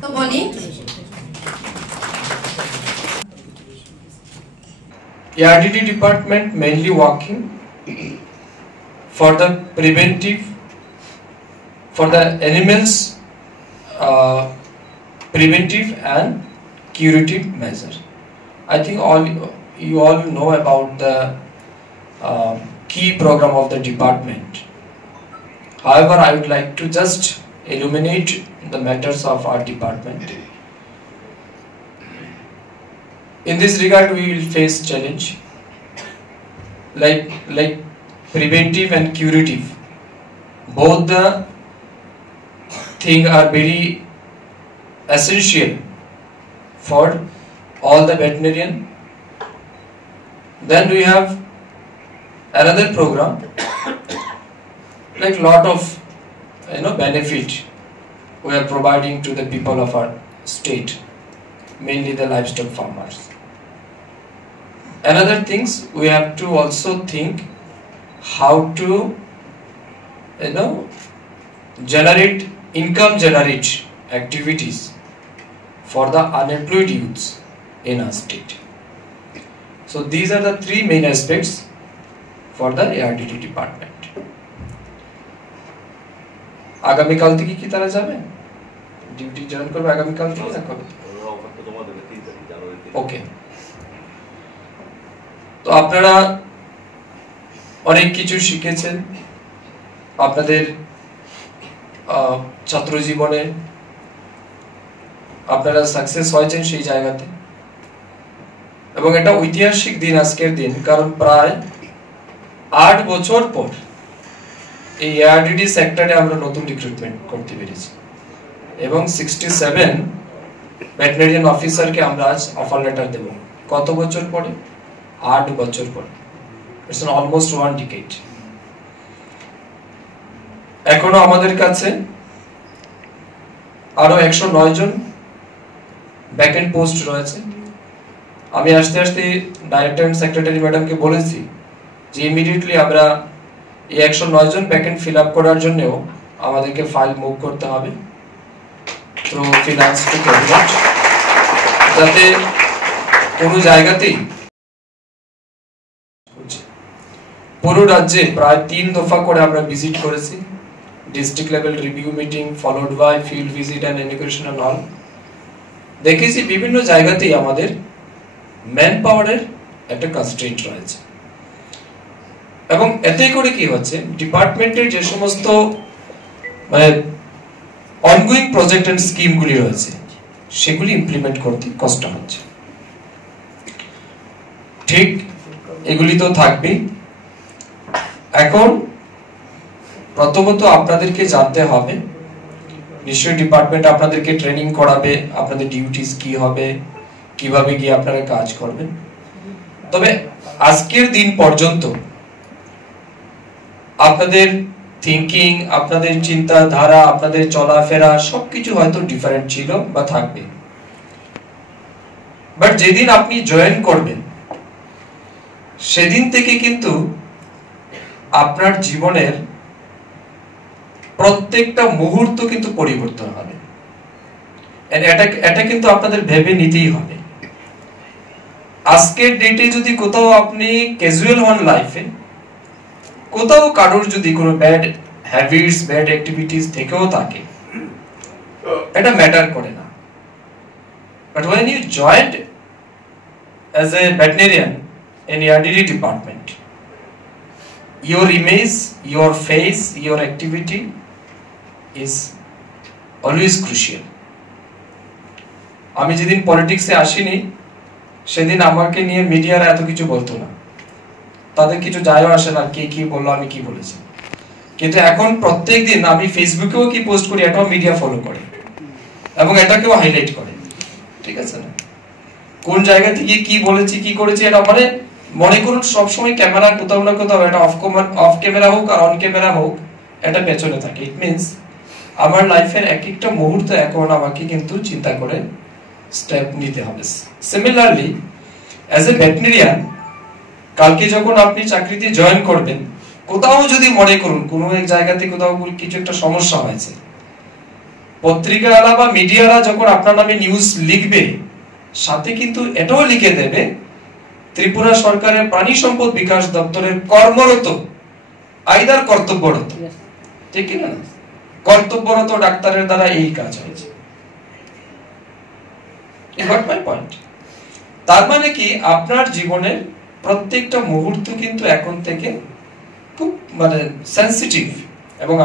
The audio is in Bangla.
তো বলি ARDD department mainly working for the preventive, for the animals preventive and curative measure. I think you all know about the key program of the department. However, I would like to just illuminate the matters of our department. In this regard, we will face challenge like preventive and curative. Both the thing are very essential for all the veterinarian. Then we have another program like lot of benefit we are providing to the people of our state, mainly the livestock farmers. Another things, we have to also think how to generate income activities for the unemployed youths in our state. So these are the three main aspects for the ARDD department. আগামী কাল থেকে কি তারা যাবে ডিউটি জয়েন করবে আগামী কাল থেকে না কবে? ওকে, তো আপনারা অনেক কিছু শিখেছেন আপনাদের ছাত্র জীবনে, আপনারা সাকসেস হয়েছেন সেই জায়গাতে, এবং এটা ঐতিহাসিক দিন আজকের দিন, কারণ প্রায় 8 বছর পর এই ARDD সেক্টরে আমরা নতুন রিক্রুটমেন্ট করতে পেরেছি এবং 67 ভেটেরিনারিয়ান অফিসারকে আমরা আজ অফার লেটার দেব। কত বছর পরে? 8 বছর পরে। It's almost 1 decade. এখনো আমাদের কাছে আরো 109 জন ভ্যাকেন্ট পোস্ট রয়েছে। আমি আস্তে আস্তে ডাইরেক্টর এন্ড সেক্রেটারি ম্যাডামকে বলেছি যে ইমিডিয়েটলি আমরা এই 109 জন ভ্যাকেন্ট ফিল আপ করার জন্য আমাদেরকে ফাইল মুভ করতে হবে থ্রু ফিনান্স টু ক্যাবিনেট, যাতে কোনো জায়গাতেই পুরো রাজ্যে প্রায় 3 দফা করে আমরা ভিজিট করেছি, district level review meeting followed by field visit and incubation and all. দেখেছি বিভিন্ন জায়গাতেই আমাদের ম্যান পাওয়ারের একটা কনস্ট্রেন্ট রয়েছে, এবং এতে করে কি হচ্ছে ডিপার্টমেন্টের যে সমস্ত অনগোয়িং প্রজেক্ট এন্ড স্কিমগুলি রয়েছে সেগুলি ইমপ্লিমেন্ট করতে কষ্ট হচ্ছে। ঠিক এগুলি তো থাকবেই। এখন প্রথমত আপনাদেরকে জানতে হবে, নিশ্চয়ই ডিপার্টমেন্ট আপনাদেরকে ট্রেনিং করাবে, আপনাদের ডিউটিস কি হবে, কিভাবে গিয়ে আপনারা কাজ করবেন। তবে আজকের দিন পর্যন্ত আপনাদের থিঙ্কিং, আপনাদের চিন্তাধারা, আপনাদের চলাফেরা সবকিছু হয়তো ডিফারেন্ট ছিল বা থাকবে, বাট যেদিন আপনি জয়েন করবেন সেদিন থেকে কিন্তু আপনার জীবনের প্রত্যেকটা মুহূর্ত কিন্তু পরিবর্তন হবে। এটা কিন্তু আপনাদের ভেবে নিতেই হবে। আজকের ডেটে যদি কোথাও আপনি ক্যাজুয়াল হন লাইফে, কোথাও কারোর যদি কোনো ব্যাড হ্যাবিটস, ব্যাড অ্যাক্টিভিটিস থেকেও থাকে, এটা ম্যাটার করে না। But when you joined as a veterinarian in ARDD department, your image, your face, your activity is always crucial. আমি যেদিন পলিটিক্সে আসিনি সেদিন আমাকে নিয়ে মিডিয়ারা এত কিছু বলতো না, তাদের কিছু যায়ও আসে না কে কি বললো আমি কি বলেছি। কিন্তু এখন প্রত্যেকদিন আমি ফেসবুকেও কি পোস্ট করি এটাও মিডিয়া ফলো করে এবং এটাকেও হাইলাইট করে, ঠিক আছে না? কোন জায়গা থেকে কি বলেছি কি করেছি এটা মনে করুন সবসময় ক্যামেরা কোথাও না কোথাও এটা অফ ক্যামেরা হোক আর অন ক্যামেরা হোক এটা পেছনে থাকে। ইট মিনস আমার লাইফের এক একটা মুহূর্ত এখন আমাকে কিন্তু চিন্তা করে স্টেপ নিতে হবে। সিমিলারলি অ্যাজ এ ভেটেরিনারিয়ান কালকে যখন আপনি চাকরিতে জয়েন করবেন কোথাও যদি মনে করুন কোনো এক জায়গাতে কোথাও কিছু একটা সমস্যা হয়েছে, পত্রিকাওয়ালা বা মিডিয়ারা যখন আপনার নামে নিউজ লিখবে, সাথে কিন্তু এটাও লিখে দেবে ত্রিপুরা সরকারের প্রাণী সম্পদ বিকাশ দপ্তরের কর্মরত আইদার কর্তব্যরত, ঠিক না, কর্তব্যরত ডাক্তারের দ্বারা এই কাজ হয়েছে। তার মানে কি আপনার জীবনের প্রত্যেকটা মুহূর্ত কিন্তু এখন থেকে খুব সেন্সিটিভ এবং